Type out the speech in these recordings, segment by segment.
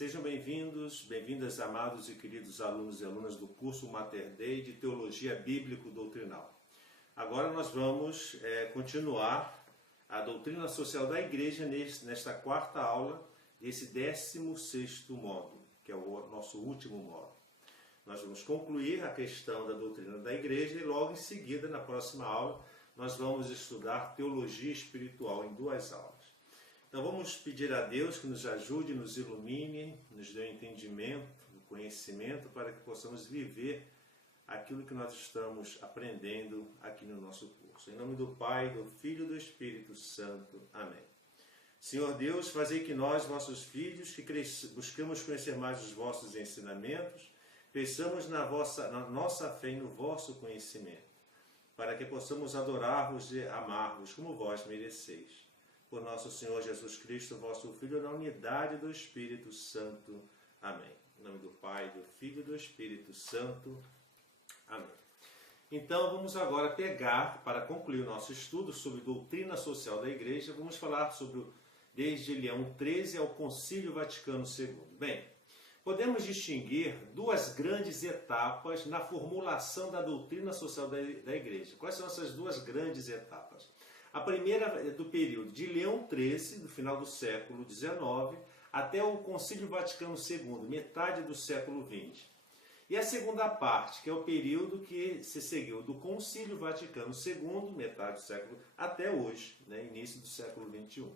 Sejam bem-vindos, bem-vindas, amados e queridos alunos e alunas do curso Mater Dei de Teologia Bíblico-Doutrinal. Agora nós vamos continuar a doutrina social da Igreja nesta quarta aula desse 16º módulo, que é o nosso último módulo. Nós vamos concluir a questão da doutrina da Igreja e logo em seguida, na próxima aula, nós vamos estudar teologia espiritual em 2 aulas. Então vamos pedir a Deus que nos ajude, nos ilumine, nos dê entendimento, conhecimento, para que possamos viver aquilo que nós estamos aprendendo aqui no nosso curso. Em nome do Pai, do Filho e do Espírito Santo. Amém. Senhor Deus, fazei que nós, vossos filhos, que buscamos conhecer mais os vossos ensinamentos, cresçamos na nossa fé e no vosso conhecimento, para que possamos adorar-vos e amar-vos como vós mereceis. Por nosso Senhor Jesus Cristo, vosso Filho, na unidade do Espírito Santo. Amém. Em nome do Pai, do Filho e do Espírito Santo. Amém. Então, vamos agora pegar, para concluir o nosso estudo sobre doutrina social da Igreja, vamos falar sobre, desde Leão XIII ao Concílio Vaticano II. Bem, podemos distinguir 2 grandes etapas na formulação da doutrina social da Igreja. Quais são essas 2 grandes etapas? A primeira é do período de Leão XIII, do final do século XIX, até o Concílio Vaticano II, metade do século XX. E a segunda parte, que é o período que se seguiu do Concílio Vaticano II, metade do século, até hoje, início do século XXI.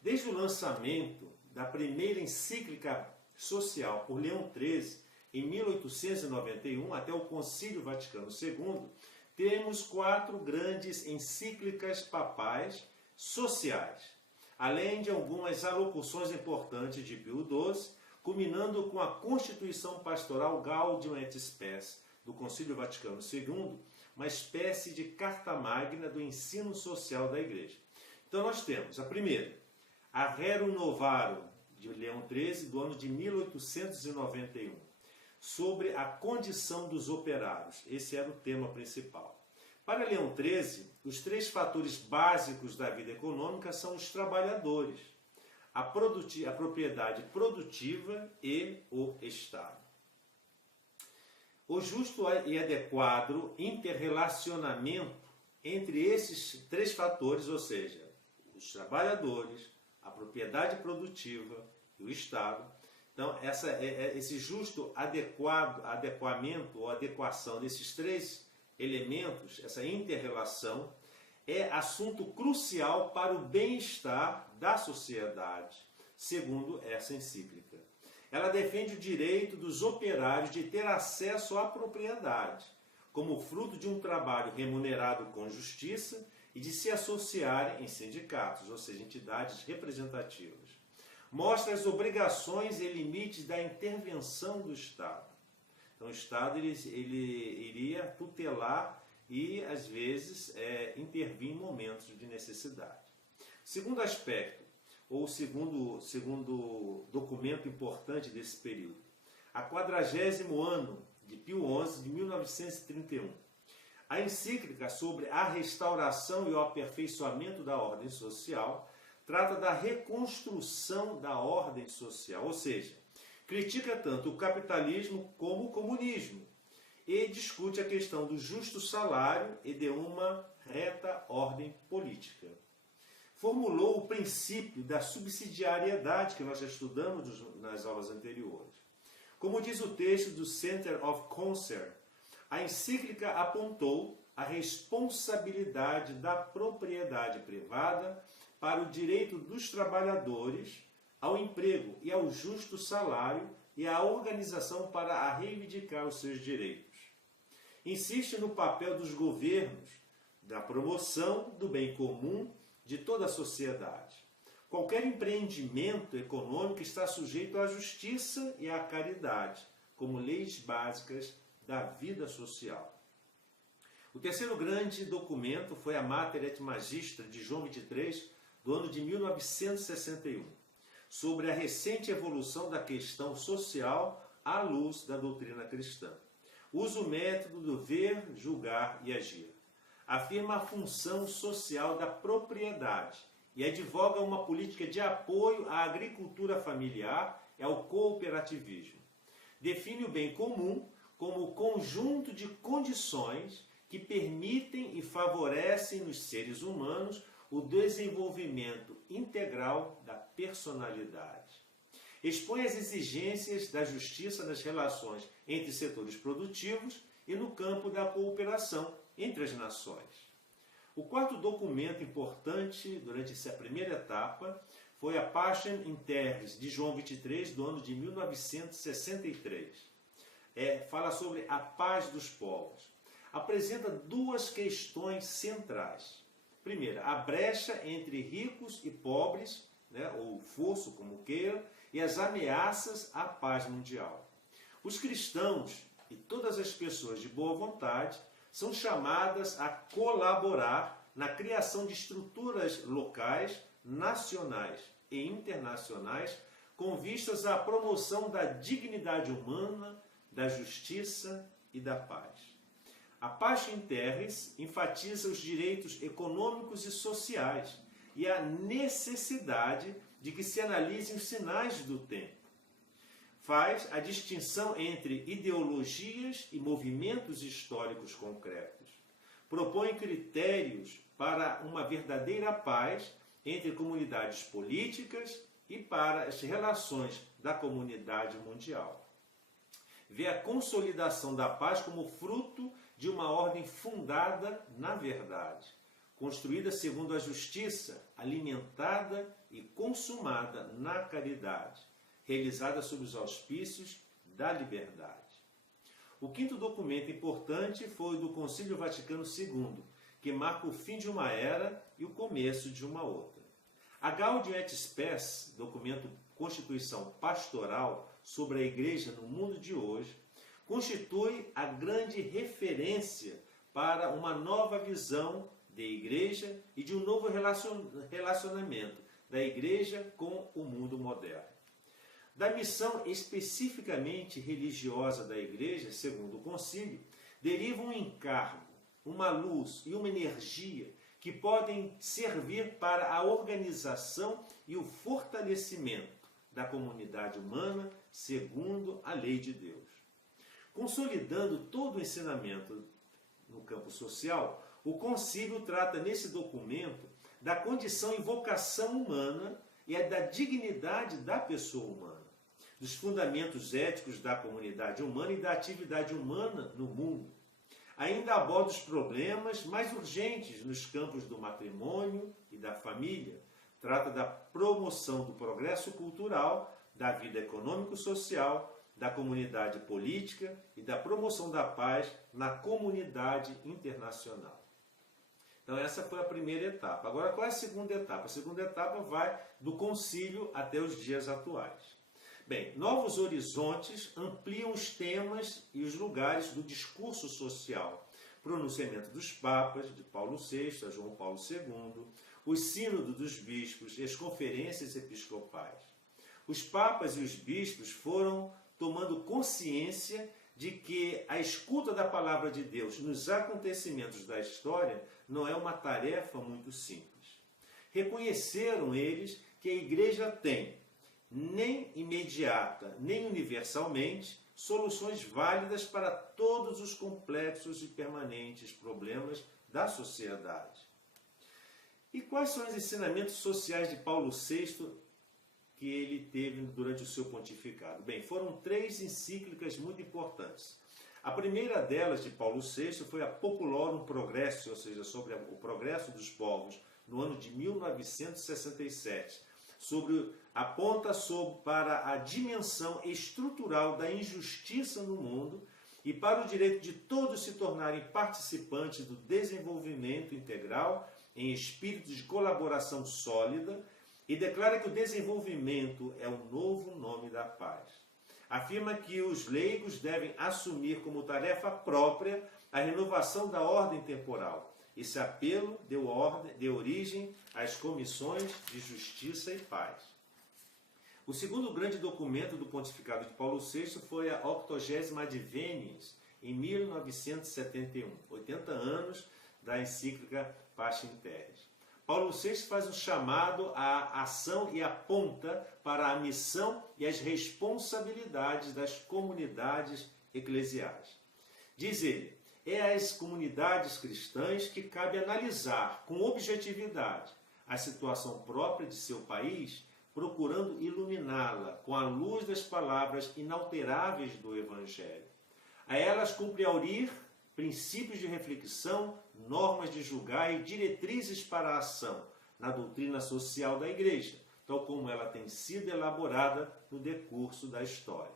Desde o lançamento da primeira encíclica social por Leão XIII, em 1891, até o Concílio Vaticano II, temos 4 grandes encíclicas papais sociais, além de algumas alocuções importantes de Pio XII, culminando com a Constituição Pastoral Gaudium et Spes do Concílio Vaticano II, uma espécie de carta magna do ensino social da Igreja. Então nós temos a primeira, a Rerum Novarum, de Leão XIII, do ano de 1891, sobre a condição dos operários. Esse era o tema principal. Para Leão XIII, os 3 fatores básicos da vida econômica são os trabalhadores, a propriedade produtiva e o Estado. O justo e adequado interrelacionamento entre esses 3 fatores, ou seja, os trabalhadores, a propriedade produtiva e o Estado. Então, esse justo adequamento ou adequação desses 3 elementos, essa inter-relação, é assunto crucial para o bem-estar da sociedade, segundo essa encíclica. Ela defende o direito dos operários de ter acesso à propriedade, como fruto de um trabalho remunerado com justiça e de se associarem em sindicatos, ou seja, entidades representativas. Mostra as obrigações e limites da intervenção do Estado. Então, o Estado ele iria tutelar e, às vezes, intervir em momentos de necessidade. Segundo aspecto, ou segundo documento importante desse período, a 40º ano de Pio XI, de 1931. A encíclica sobre a restauração e o aperfeiçoamento da ordem social trata da reconstrução da ordem social, ou seja, critica tanto o capitalismo como o comunismo e discute a questão do justo salário e de uma reta ordem política. Formulou o princípio da subsidiariedade que nós já estudamos nas aulas anteriores. Como diz o texto do Center of Concern, a encíclica apontou a responsabilidade da propriedade privada para o direito dos trabalhadores ao emprego e ao justo salário e à organização para reivindicar os seus direitos. Insiste no papel dos governos, da promoção do bem comum de toda a sociedade. Qualquer empreendimento econômico está sujeito à justiça e à caridade, como leis básicas da vida social. O terceiro grande documento foi a Mater et Magistra de João XXIII, do ano de 1961, sobre a recente evolução da questão social à luz da doutrina cristã. Usa o método do ver, julgar e agir. Afirma a função social da propriedade e advoga uma política de apoio à agricultura familiar é o cooperativismo. Define o bem comum como o conjunto de condições que permitem e favorecem nos seres humanos o desenvolvimento integral da personalidade. Expõe as exigências da justiça nas relações entre setores produtivos e no campo da cooperação entre as nações. O quarto documento importante durante essa primeira etapa foi a Passion in Terres, de João 23, do ano de 1963. Fala sobre a paz dos povos. Apresenta duas questões centrais. Primeira, a brecha entre ricos e pobres, ou fosso, como queira, e as ameaças à paz mundial. Os cristãos e todas as pessoas de boa vontade são chamadas a colaborar na criação de estruturas locais, nacionais e internacionais com vistas à promoção da dignidade humana, da justiça e da paz. A Passion in Terres enfatiza os direitos econômicos e sociais e a necessidade de que se analisem os sinais do tempo. Faz a distinção entre ideologias e movimentos históricos concretos. Propõe critérios para uma verdadeira paz entre comunidades políticas e para as relações da comunidade mundial. Vê a consolidação da paz como fruto de uma ordem fundada na verdade, construída segundo a justiça, alimentada e consumada na caridade, realizada sob os auspícios da liberdade. O quinto documento importante foi o do Concílio Vaticano II, que marca o fim de uma era e o começo de uma outra. A Gaudium et Spes, documento Constituição Pastoral sobre a Igreja no mundo de hoje, constitui a grande referência para uma nova visão de Igreja e de um novo relacionamento da Igreja com o mundo moderno. Da missão especificamente religiosa da Igreja, segundo o Concílio, deriva um encargo, uma luz e uma energia que podem servir para a organização e o fortalecimento da comunidade humana segundo a lei de Deus. Consolidando todo o ensinamento no campo social, o Concílio trata nesse documento da condição e vocação humana e da dignidade da pessoa humana, dos fundamentos éticos da comunidade humana e da atividade humana no mundo. Ainda aborda os problemas mais urgentes nos campos do matrimônio e da família. Trata da promoção do progresso cultural, da vida econômico-social, da comunidade política e da promoção da paz na comunidade internacional. Então essa foi a primeira etapa. Agora qual é a segunda etapa? A segunda etapa vai do concílio até os dias atuais. Bem, Novos Horizontes ampliam os temas e os lugares do discurso social. Pronunciamento dos papas, de Paulo VI a João Paulo II, o sínodo dos bispos e as conferências episcopais. Os papas e os bispos foram tomando consciência de que a escuta da palavra de Deus nos acontecimentos da história não é uma tarefa muito simples. Reconheceram eles que a Igreja tem, nem imediata, nem universalmente, soluções válidas para todos os complexos e permanentes problemas da sociedade. E quais são os ensinamentos sociais de Paulo VI que ele teve durante o seu pontificado? Bem, foram 3 encíclicas muito importantes. A primeira delas, de Paulo VI, foi a Populorum Progresso, ou seja, sobre o progresso dos povos, no ano de 1967, aponta para a dimensão estrutural da injustiça no mundo e para o direito de todos se tornarem participantes do desenvolvimento integral em espírito de colaboração sólida, e declara que o desenvolvimento é o novo nome da paz. Afirma que os leigos devem assumir como tarefa própria a renovação da ordem temporal. Esse apelo deu origem às comissões de justiça e paz. O segundo grande documento do pontificado de Paulo VI foi a 80ª Adveniens, em 1971, 80 anos da encíclica Passion in Terres. Paulo VI faz um chamado à ação e aponta para a missão e as responsabilidades das comunidades eclesiais. Diz ele, é às comunidades cristãs que cabe analisar com objetividade a situação própria de seu país, procurando iluminá-la com a luz das palavras inalteráveis do Evangelho. A elas cumpre aurir princípios de reflexão, normas de julgar e diretrizes para a ação na doutrina social da Igreja, tal como ela tem sido elaborada no decurso da história.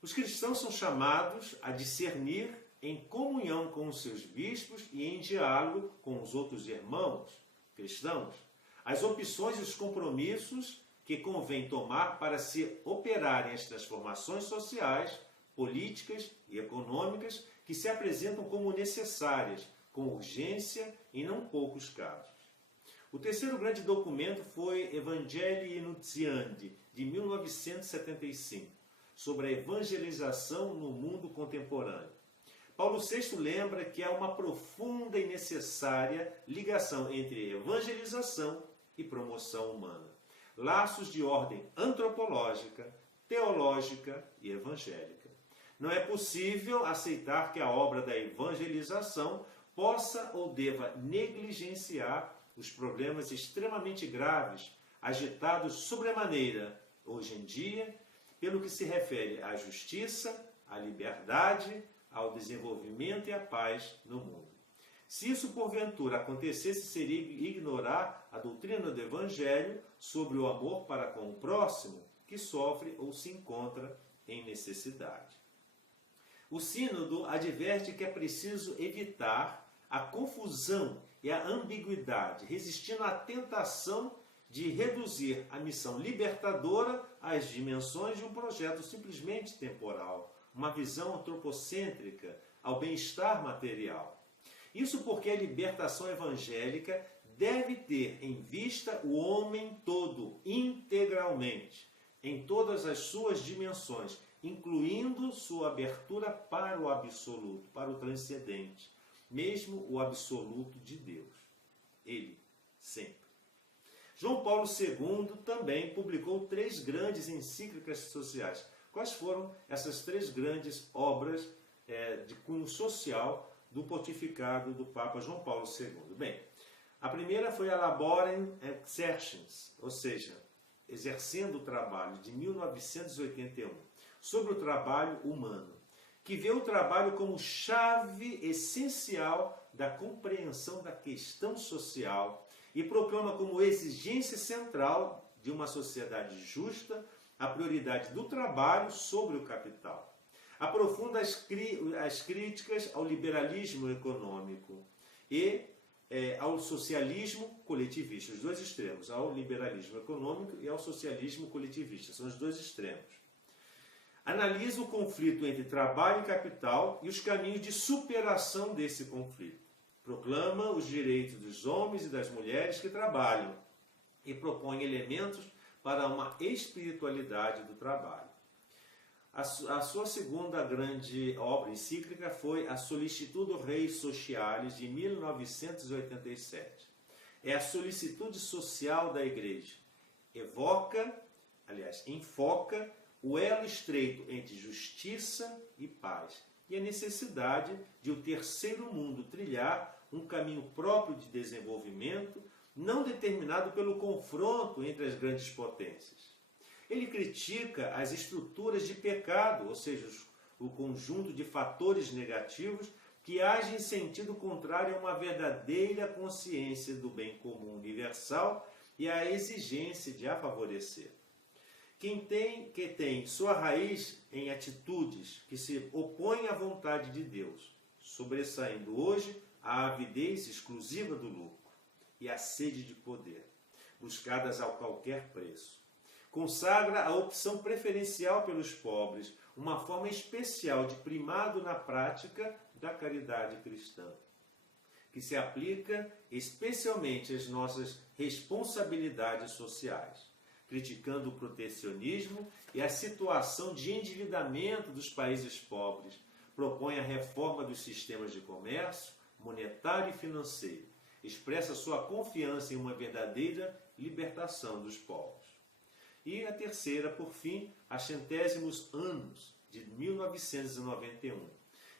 Os cristãos são chamados a discernir em comunhão com os seus bispos e em diálogo com os outros irmãos cristãos as opções e os compromissos que convém tomar para se operarem as transformações sociais, políticas e econômicas que se apresentam como necessárias, com urgência em não poucos casos. O terceiro grande documento foi Evangelii Nuntiandi, de 1975, sobre a evangelização no mundo contemporâneo. Paulo VI lembra que há uma profunda e necessária ligação entre evangelização e promoção humana, laços de ordem antropológica, teológica e evangélica. Não é possível aceitar que a obra da evangelização possa ou deva negligenciar os problemas extremamente graves, agitados sobremaneira, hoje em dia, pelo que se refere à justiça, à liberdade, ao desenvolvimento e à paz no mundo. Se isso porventura acontecesse, seria ignorar a doutrina do Evangelho sobre o amor para com o próximo que sofre ou se encontra em necessidade. O Sínodo adverte que é preciso evitar a confusão e a ambiguidade, resistindo à tentação de reduzir a missão libertadora às dimensões de um projeto simplesmente temporal, uma visão antropocêntrica ao bem-estar material. Isso porque a libertação evangélica deve ter em vista o homem todo, integralmente, em todas as suas dimensões, incluindo sua abertura para o absoluto, para o transcendente, mesmo o absoluto de Deus. Ele, sempre. João Paulo II também publicou 3 grandes encíclicas sociais. Quais foram essas 3 grandes obras de cunho social do pontificado do Papa João Paulo II? Bem, a primeira foi a Laborem Exercens, ou seja, Exercendo o Trabalho, de 1981, sobre o trabalho humano, que vê o trabalho como chave essencial da compreensão da questão social e proclama como exigência central de uma sociedade justa a prioridade do trabalho sobre o capital. Aprofunda as críticas ao liberalismo econômico e ao socialismo coletivista, os dois extremos, ao liberalismo econômico e ao socialismo coletivista, são os dois extremos. Analisa o conflito entre trabalho e capital e os caminhos de superação desse conflito. Proclama os direitos dos homens e das mulheres que trabalham e propõe elementos para uma espiritualidade do trabalho. A sua segunda grande obra encíclica foi a Solicitudo Rei Socialis, de 1987. É a solicitude social da Igreja. Enfoca o elo estreito entre justiça e paz e a necessidade de o terceiro mundo trilhar um caminho próprio de desenvolvimento, não determinado pelo confronto entre as grandes potências. Ele critica as estruturas de pecado, ou seja, o conjunto de fatores negativos que agem em sentido contrário a uma verdadeira consciência do bem comum universal e à exigência de a favorecer. Que tem sua raiz em atitudes que se opõem à vontade de Deus, sobressaindo hoje a avidez exclusiva do lucro e a sede de poder, buscadas a qualquer preço. Consagra a opção preferencial pelos pobres, uma forma especial de primado na prática da caridade cristã, que se aplica especialmente às nossas responsabilidades sociais, criticando o protecionismo e a situação de endividamento dos países pobres, propõe a reforma dos sistemas de comércio, monetário e financeiro, expressa sua confiança em uma verdadeira libertação dos povos. E a terceira, por fim, a centésimos anos de 1991.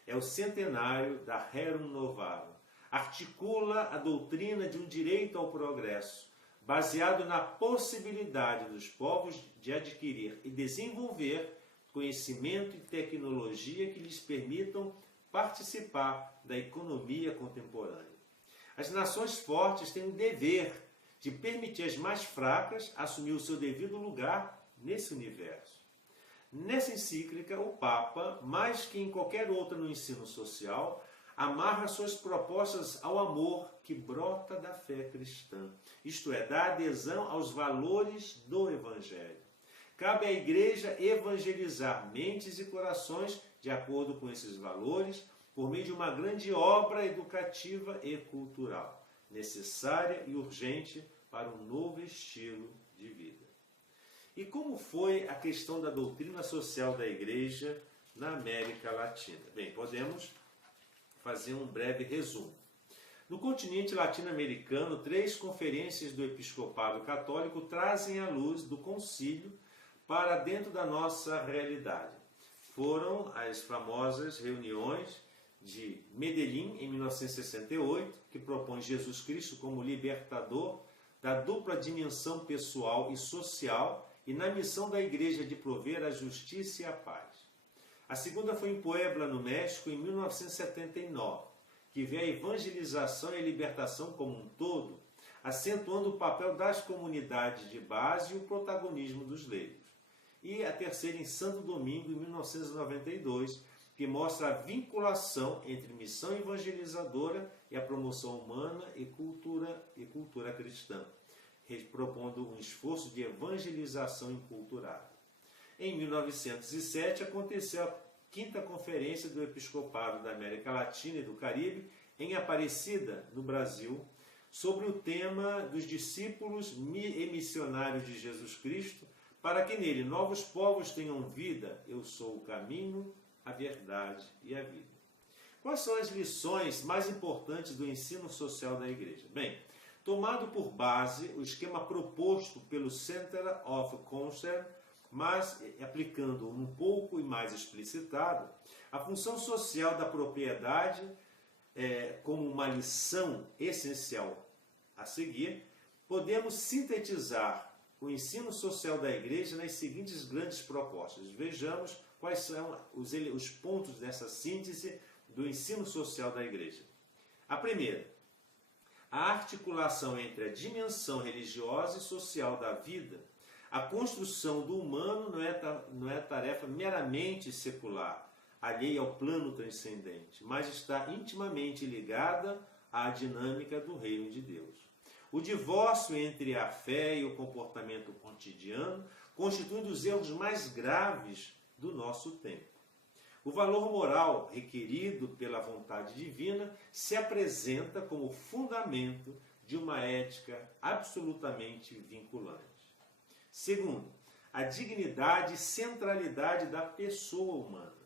É o centenário da Rerum Novarum. Articula a doutrina de um direito ao progresso, baseado na possibilidade dos povos de adquirir e desenvolver conhecimento e tecnologia que lhes permitam participar da economia contemporânea. As nações fortes têm o dever de permitir às mais fracas assumir o seu devido lugar nesse universo. Nessa encíclica, o Papa, mais que em qualquer outra no ensino social, amarra suas propostas ao amor que brota da fé cristã, isto é, da adesão aos valores do Evangelho. Cabe à Igreja evangelizar mentes e corações de acordo com esses valores, por meio de uma grande obra educativa e cultural, necessária e urgente para um novo estilo de vida. E como foi a questão da doutrina social da Igreja na América Latina? Bem, podemos fazer um breve resumo. No continente latino-americano, 3 conferências do Episcopado Católico trazem a luz do concílio para dentro da nossa realidade. Foram as famosas reuniões de Medellín, em 1968, que propõe Jesus Cristo como libertador da dupla dimensão pessoal e social e na missão da Igreja de prover a justiça e a paz. A segunda foi em Puebla, no México, em 1979, que vê a evangelização e a libertação como um todo, acentuando o papel das comunidades de base e o protagonismo dos leigos. E a terceira em Santo Domingo, em 1992, que mostra a vinculação entre missão evangelizadora e a promoção humana e cultura cristã, propondo um esforço de evangelização enculturada. Em 1907, aconteceu a 5ª Conferência do Episcopado da América Latina e do Caribe, em Aparecida, no Brasil, sobre o tema dos discípulos e missionários de Jesus Cristo, para que nele novos povos tenham vida. Eu sou o caminho, a verdade e a vida. Quais são as lições mais importantes do ensino social da Igreja? Bem, tomado por base o esquema proposto pelo Center of Concern, mas aplicando um pouco e mais explicitado, a função social da propriedade como uma lição essencial a seguir, podemos sintetizar o ensino social da Igreja nas seguintes grandes propostas. Vejamos quais são os pontos dessa síntese do ensino social da Igreja. A primeira, a articulação entre a dimensão religiosa e social da vida. A construção do humano não é tarefa meramente secular, alheia ao plano transcendente, mas está intimamente ligada à dinâmica do reino de Deus. O divórcio entre a fé e o comportamento cotidiano constitui um dos erros mais graves do nosso tempo. O valor moral requerido pela vontade divina se apresenta como fundamento de uma ética absolutamente vinculante. Segundo, a dignidade e centralidade da pessoa humana.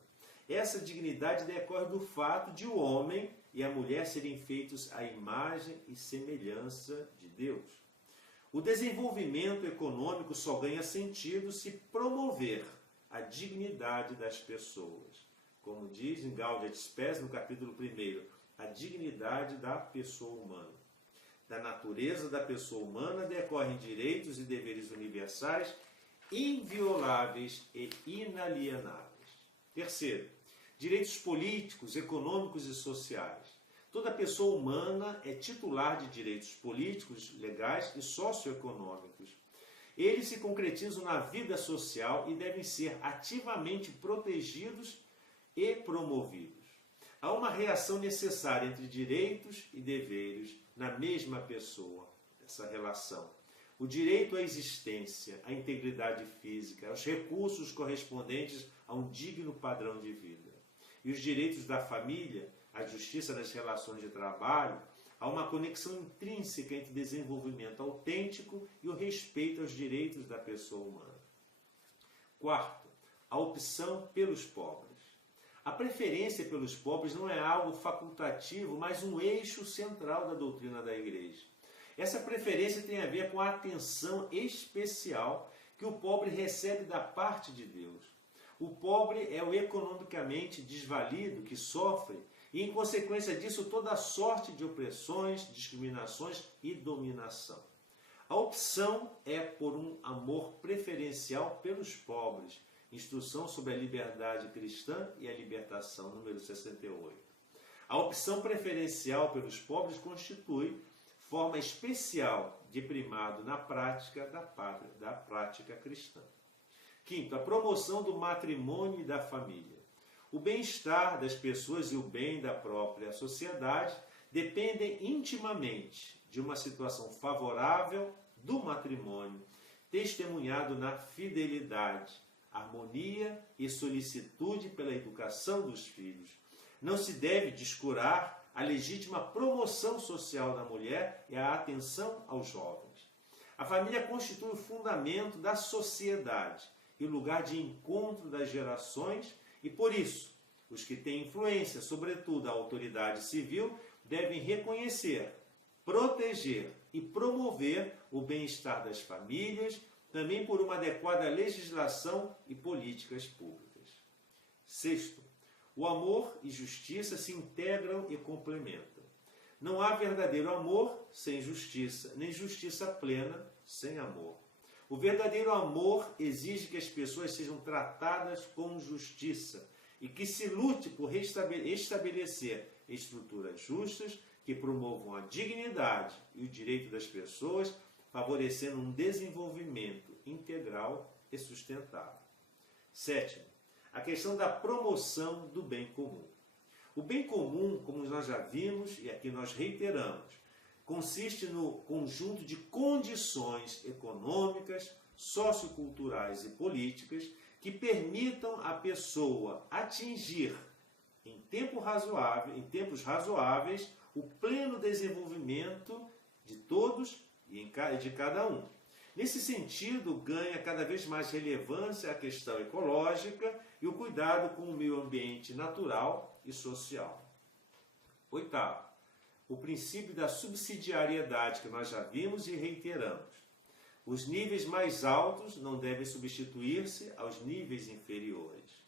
Essa dignidade decorre do fato de o homem e a mulher serem feitos à imagem e semelhança de Deus. O desenvolvimento econômico só ganha sentido se promover a dignidade das pessoas. Como diz em Gaudium et Spes, no capítulo 1, a dignidade da pessoa humana. Da natureza da pessoa humana decorrem direitos e deveres universais, invioláveis e inalienáveis. Terceiro, direitos políticos, econômicos e sociais. Toda pessoa humana é titular de direitos políticos, legais e socioeconômicos. Eles se concretizam na vida social e devem ser ativamente protegidos e promovidos. Há uma reação necessária entre direitos e deveres na mesma pessoa, essa relação. O direito à existência, à integridade física, aos recursos correspondentes a um digno padrão de vida. E os direitos da família, a justiça das relações de trabalho, há uma conexão intrínseca entre desenvolvimento autêntico e o respeito aos direitos da pessoa humana. Quarto, a opção pelos pobres. A preferência pelos pobres não é algo facultativo, mas um eixo central da doutrina da Igreja. Essa preferência tem a ver com a atenção especial que o pobre recebe da parte de Deus. O pobre é o economicamente desvalido que sofre e, em consequência disso, toda a sorte de opressões, discriminações e dominação. A opção é por um amor preferencial pelos pobres. Instrução sobre a liberdade cristã e a libertação, número 68. A opção preferencial pelos pobres constitui forma especial de primado na prática da prática cristã. Quinto, a promoção do matrimônio e da família. O bem-estar das pessoas e o bem da própria sociedade dependem intimamente de uma situação favorável do matrimônio, testemunhado na fidelidade, harmonia e solicitude pela educação dos filhos. Não se deve descurar a legítima promoção social da mulher e a atenção aos jovens. A família constitui o fundamento da sociedade e lugar de encontro das gerações e, por isso, os que têm influência, sobretudo a autoridade civil, devem reconhecer, proteger e promover o bem-estar das famílias, também por uma adequada legislação e políticas públicas. Sexto, o amor e justiça se integram e complementam. Não há verdadeiro amor sem justiça, nem justiça plena sem amor. O verdadeiro amor exige que as pessoas sejam tratadas com justiça e que se lute por estabelecer estruturas justas que promovam a dignidade e o direito das pessoas, favorecendo um desenvolvimento integral e sustentável. Sétimo, a questão da promoção do bem comum. O bem comum, como nós já vimos e aqui nós reiteramos, consiste no conjunto de condições econômicas, socioculturais e políticas que permitam à pessoa atingir em tempos razoáveis o pleno desenvolvimento de todos e de cada um. Nesse sentido, ganha cada vez mais relevância a questão ecológica e o cuidado com o meio ambiente natural e social. Oitavo, o princípio da subsidiariedade que nós já vimos e reiteramos. Os níveis mais altos não devem substituir-se aos níveis inferiores.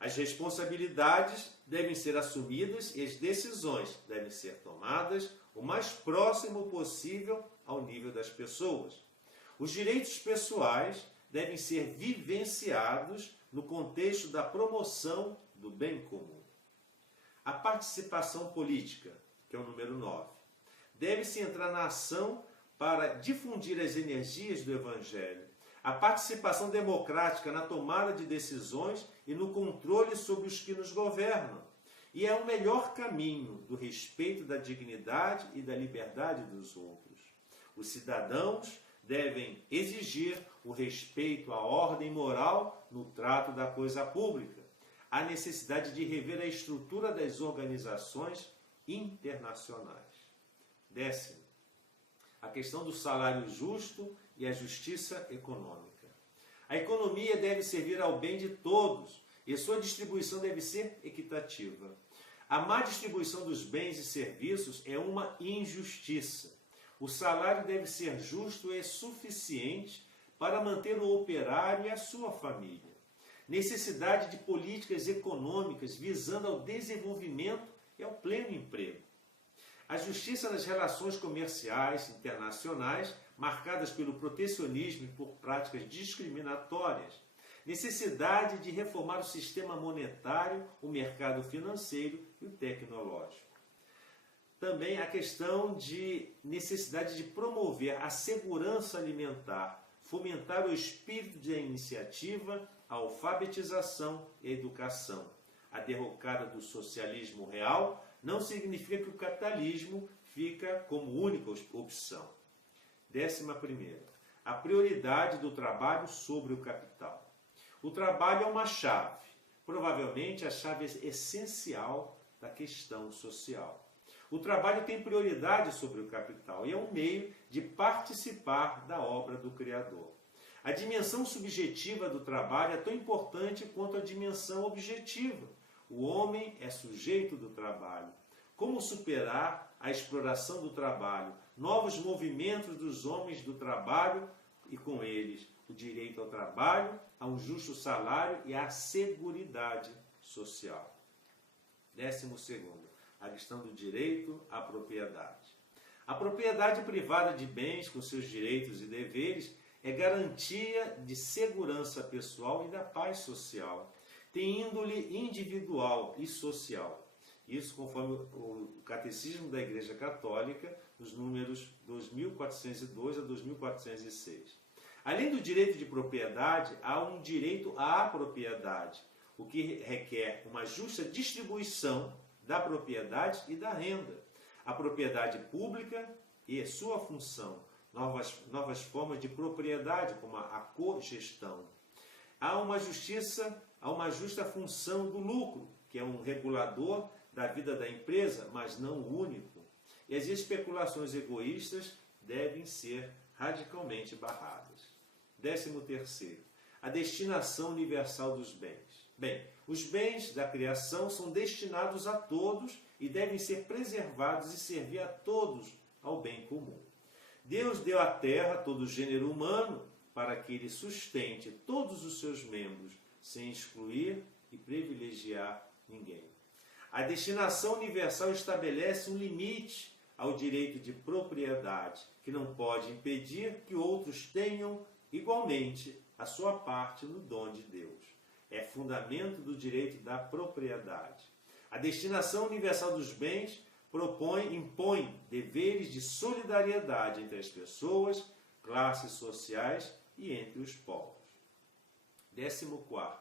As responsabilidades devem ser assumidas e as decisões devem ser tomadas o mais próximo possível ao nível das pessoas. Os direitos pessoais devem ser vivenciados no contexto da promoção do bem comum. A participação política, que é o número 9, deve-se entrar na ação para difundir as energias do Evangelho. A participação democrática na tomada de decisões e no controle sobre os que nos governam. E é o melhor caminho do respeito da dignidade e da liberdade dos outros. Os cidadãos devem exigir o respeito à ordem moral no trato da coisa pública. Há necessidade de rever a estrutura das organizações internacionais. Décimo, a questão do salário justo e a justiça econômica. A economia deve servir ao bem de todos e sua distribuição deve ser equitativa. A má distribuição dos bens e serviços é uma injustiça. O salário deve ser justo e suficiente para manter o operário e a sua família. Necessidade de políticas econômicas visando ao desenvolvimento e ao pleno emprego. A justiça nas relações comerciais internacionais, marcadas pelo protecionismo e por práticas discriminatórias. Necessidade de reformar o sistema monetário, o mercado financeiro e o tecnológico. Também a questão de necessidade de promover a segurança alimentar, fomentar o espírito de iniciativa, a alfabetização e a educação. A derrocada do socialismo real não significa que o capitalismo fica como única opção. 11ª, a prioridade do trabalho sobre o capital. O trabalho é uma chave, provavelmente a chave essencial da questão social. O trabalho tem prioridade sobre o capital e é um meio de participar da obra do Criador. A dimensão subjetiva do trabalho é tão importante quanto a dimensão objetiva. O homem é sujeito do trabalho. Como superar a exploração do trabalho? Novos movimentos dos homens do trabalho e, com eles, o direito ao trabalho, a um justo salário e à seguridade social. 12º, a questão do direito à propriedade. A propriedade privada de bens com seus direitos e deveres é garantia de segurança pessoal e da paz social. Tem índole individual e social. Isso conforme o Catecismo da Igreja Católica, nos números 2402 a 2406. Além do direito de propriedade, há um direito à propriedade, o que requer uma justa distribuição da propriedade e da renda. A propriedade pública e sua função, novas formas de propriedade, como a cogestão. Há uma justa função do lucro, que é um regulador da vida da empresa, mas não o único. E as especulações egoístas devem ser radicalmente barradas. 13º, a destinação universal dos bens. Bem, os bens da criação são destinados a todos e devem ser preservados e servir a todos ao bem comum. Deus deu à terra todo o gênero humano para que ele sustente todos os seus membros, sem excluir e privilegiar ninguém. A destinação universal estabelece um limite ao direito de propriedade, que não pode impedir que outros tenham igualmente a sua parte no dom de Deus. É fundamento do direito da propriedade. A destinação universal dos bens impõe deveres de solidariedade entre as pessoas, classes sociais e entre os povos. 14º,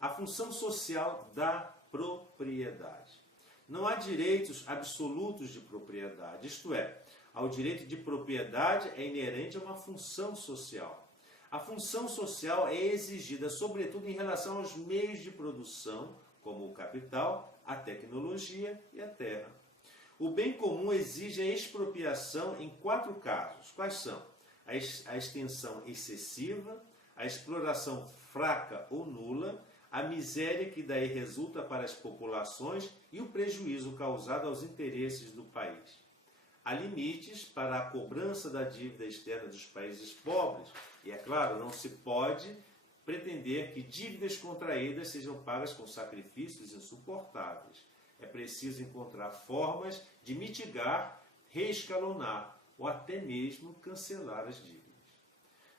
a função social da propriedade. Não há direitos absolutos de propriedade, isto é, ao direito de propriedade é inerente a uma função social. A função social é exigida, sobretudo, em relação aos meios de produção, como o capital, a tecnologia e a terra. O bem comum exige a expropriação em 4 casos. Quais são? A extensão excessiva, a exploração fraca ou nula, a miséria que daí resulta para as populações e o prejuízo causado aos interesses do país. Há limites para a cobrança da dívida externa dos países pobres e, é claro, não se pode pretender que dívidas contraídas sejam pagas com sacrifícios insuportáveis. É preciso encontrar formas de mitigar, reescalonar ou até mesmo cancelar as dívidas.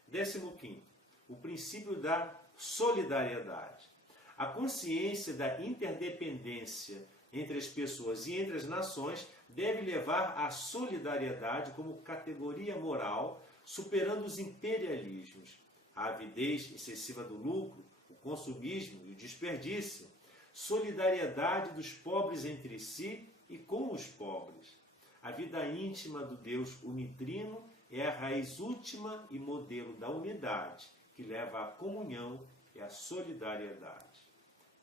15º, o princípio da solidariedade. A consciência da interdependência entre as pessoas e entre as nações deve levar à solidariedade como categoria moral, superando os imperialismos, a avidez excessiva do lucro, o consumismo e o desperdício, solidariedade dos pobres entre si e com os pobres. A vida íntima do Deus unitrino é a raiz última e modelo da unidade, que leva à comunhão e à solidariedade.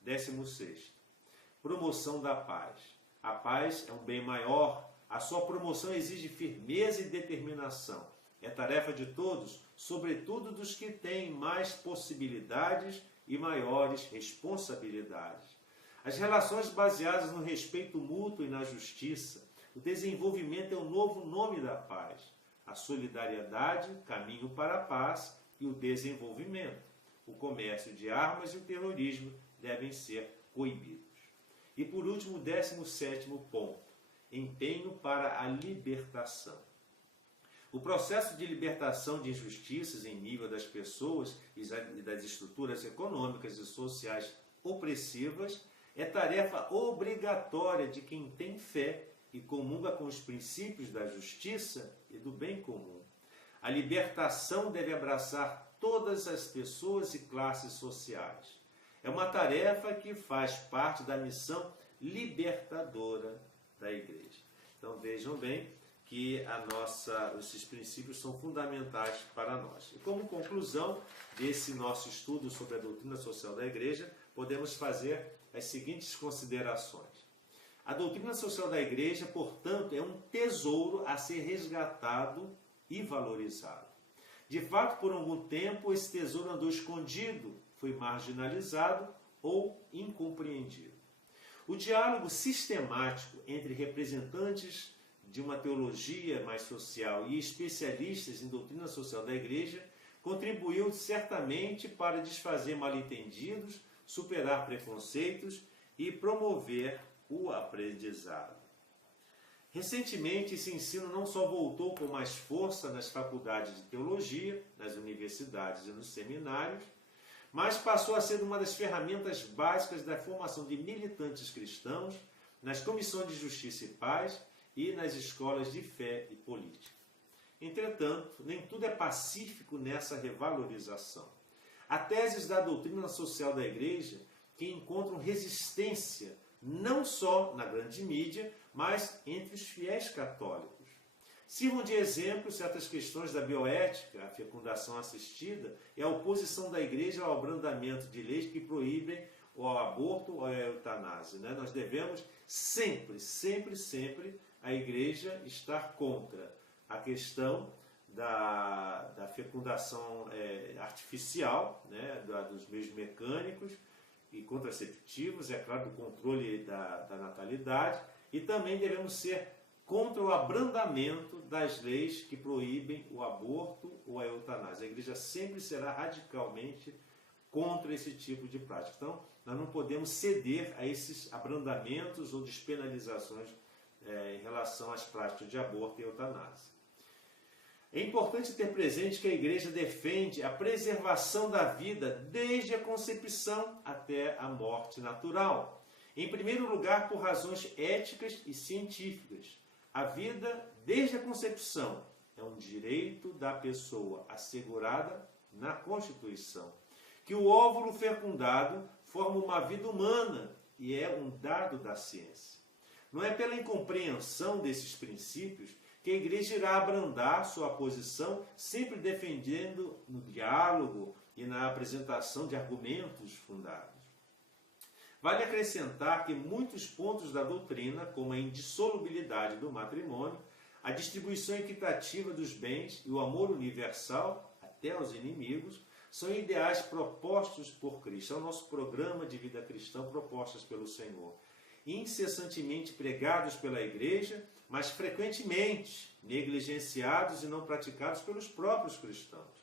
16º, promoção da paz. A paz é um bem maior, a sua promoção exige firmeza e determinação. É tarefa de todos, sobretudo dos que têm mais possibilidades e maiores responsabilidades. As relações baseadas no respeito mútuo e na justiça. O desenvolvimento é o novo nome da paz. A solidariedade, caminho para a paz e o desenvolvimento. O comércio de armas e o terrorismo devem ser coibidos. E por último, o 17º ponto, empenho para a libertação. O processo de libertação de injustiças em nível das pessoas e das estruturas econômicas e sociais opressivas é tarefa obrigatória de quem tem fé e comunga com os princípios da justiça e do bem comum. A libertação deve abraçar todas as pessoas e classes sociais. É uma tarefa que faz parte da missão libertadora da Igreja. Então vejam bem que esses princípios são fundamentais para nós. E como conclusão desse nosso estudo sobre a doutrina social da Igreja, podemos fazer as seguintes considerações. A doutrina social da Igreja, portanto, é um tesouro a ser resgatado e valorizado. De fato, por algum tempo, esse tesouro andou escondido, foi marginalizado ou incompreendido. O diálogo sistemático entre representantes de uma teologia mais social e especialistas em doutrina social da Igreja contribuiu certamente para desfazer mal-entendidos, superar preconceitos e promover o aprendizado. Recentemente, esse ensino não só voltou com mais força nas faculdades de teologia, nas universidades e nos seminários, mas passou a ser uma das ferramentas básicas da formação de militantes cristãos nas comissões de justiça e paz e nas escolas de fé e política. Entretanto, nem tudo é pacífico nessa revalorização. Há teses da doutrina social da Igreja que encontram resistência não só na grande mídia, mas entre os fiéis católicos. Sirvam de exemplo certas questões da bioética, a fecundação assistida e a oposição da Igreja ao abrandamento de leis que proíbem o aborto ou a eutanásia. Nós devemos sempre a Igreja estar contra a questão da fecundação artificial, dos meios mecânicos e contraceptivos, é claro, do controle da natalidade, e também devemos ser contra o abrandamento das leis que proíbem o aborto ou a eutanásia. A Igreja sempre será radicalmente contra esse tipo de prática. Então, nós não podemos ceder a esses abrandamentos ou despenalizações em relação às práticas de aborto e eutanásia. É importante ter presente que a Igreja defende a preservação da vida desde a concepção até a morte natural. Em primeiro lugar, por razões éticas e científicas. A vida desde a concepção é um direito da pessoa assegurada na Constituição. Que o óvulo fecundado forma uma vida humana e é um dado da ciência. Não é pela incompreensão desses princípios que a Igreja irá abrandar sua posição, sempre defendendo no diálogo e na apresentação de argumentos fundados. Vale acrescentar que muitos pontos da doutrina, como a indissolubilidade do matrimônio, a distribuição equitativa dos bens e o amor universal, até aos inimigos, são ideais propostos por Cristo. É o nosso programa de vida cristã propostos pelo Senhor. Incessantemente pregados pela Igreja, mas frequentemente negligenciados e não praticados pelos próprios cristãos.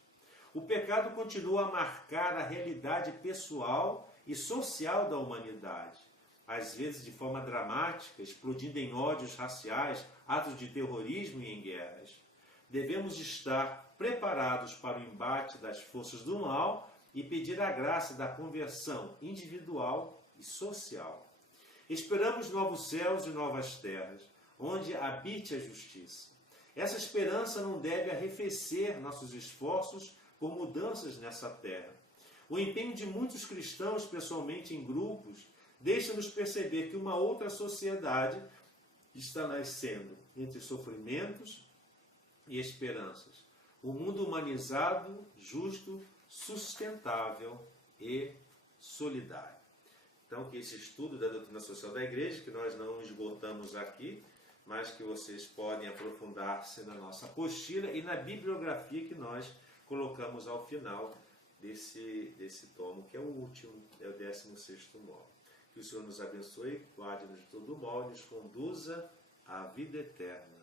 O pecado continua a marcar a realidade pessoal e social da humanidade, às vezes de forma dramática, explodindo em ódios raciais, atos de terrorismo e em guerras. Devemos estar preparados para o embate das forças do mal e pedir a graça da conversão individual e social. Esperamos novos céus e novas terras, onde habite a justiça. Essa esperança não deve arrefecer nossos esforços por mudanças nessa terra. O empenho de muitos cristãos, pessoalmente em grupos, deixa-nos perceber que uma outra sociedade está nascendo entre sofrimentos e esperanças. Um mundo humanizado, justo, sustentável e solidário. Então, que esse estudo da doutrina social da Igreja, que nós não esgotamos aqui, mas que vocês podem aprofundar-se na nossa apostila e na bibliografia que nós colocamos ao final desse tomo, que é o último, é o 16º módulo. Que o Senhor nos abençoe, guarde-nos de todo mal e nos conduza à vida eterna.